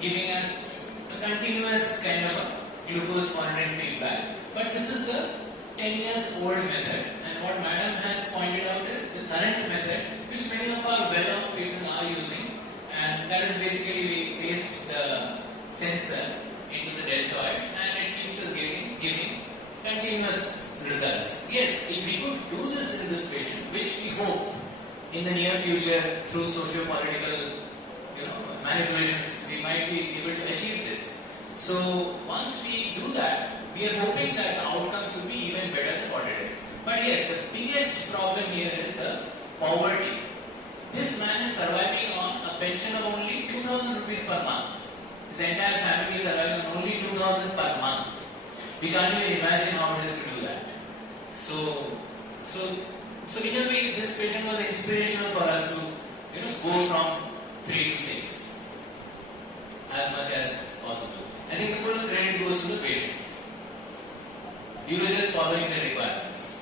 giving us a continuous kind of a glucose monitoring feedback. But this is the 10 years old method, and what Madam has pointed out is the current method, which many of our well-off patients are using, and that is basically we paste the sensor into the deltoid and it keeps us giving continuous results. Yes, if we could do this in this patient, which we hope in the near future through socio-political manipulations, we might be able to achieve this. So once we do that, we are hoping that the outcomes will be even better than what it is. But yes, the biggest problem here is the poverty. This man is surviving on a pension of only 2,000 rupees per month. His entire family is surviving on only 2,000 per month. We can't even imagine how it is to do that. So in a way, this patient was inspirational for us to go from 3 to 6 as much as possible. I think the full credit goes to the patients. We were just following the requirements.